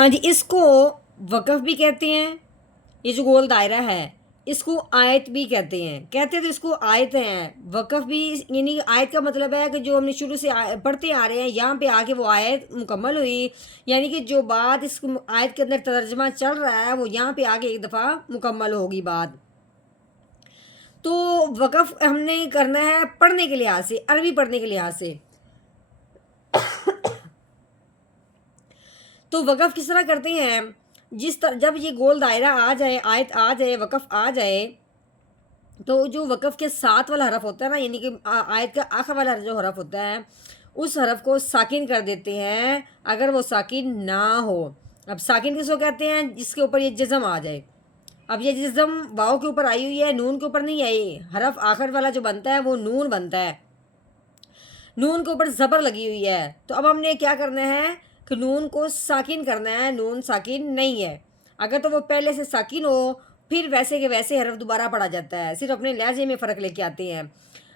ہاں جی، اس کو وقف بھی کہتے ہیں، یہ جو گول دائرہ ہے اس کو آیت بھی کہتے ہیں، کہتے تو اس کو آیت ہیں، وقف بھی، یعنی آیت کا مطلب ہے کہ جو ہم نے شروع سے پڑھتے آ رہے ہیں یہاں پہ آ کے وہ آیت مکمل ہوئی، یعنی کہ جو بات اس آیت کے اندر ترجمہ چل رہا ہے وہ یہاں پہ آ کے ایک دفعہ مکمل ہوگی بات۔ تو وقف ہم نے کرنا ہے پڑھنے کے لحاظ سے، عربی پڑھنے کے لحاظ سے۔ تو وقف کس طرح کرتے ہیں، جب یہ گول دائرہ آ جائے، آیت آ جائے، وقف آ جائے، تو جو وقف کے ساتھ والا حرف ہوتا ہے نا، یعنی کہ آیت کا آخر والا جو حرف ہوتا ہے اس حرف کو ساکن کر دیتے ہیں اگر وہ ساکن نہ ہو۔ اب ساکن کس کو کہتے ہیں، جس کے اوپر یہ جزم آ جائے۔ اب یہ جزم واؤ کے اوپر آئی ہوئی ہے، نون کے اوپر نہیں آئی، حرف آخر والا جو بنتا ہے وہ نون بنتا ہے، نون کے اوپر زبر لگی ہوئی ہے۔ تو اب ہم نے کیا کرنا ہے کہ نون کو ساکن کرنا ہے، نون ساکن نہیں ہے، اگر تو وہ پہلے سے ساکن ہو پھر ویسے کے ویسے حرف دوبارہ پڑھا جاتا ہے، صرف اپنے لہجے میں فرق لے کے آتے ہیں۔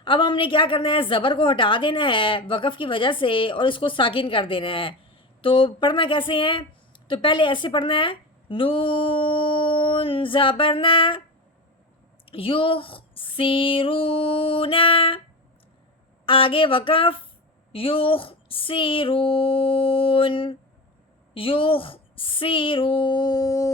اب ہم نے کیا کرنا ہے، زبر کو ہٹا دینا ہے وقف کی وجہ سے اور اس کو ساکن کر دینا ہے۔ تو پڑھنا کیسے ہے، تو پہلے ایسے پڑھنا ہے، نون زبرنا، یخ سیرون، آگے وقف، یخ سیرون، یخ سیرون،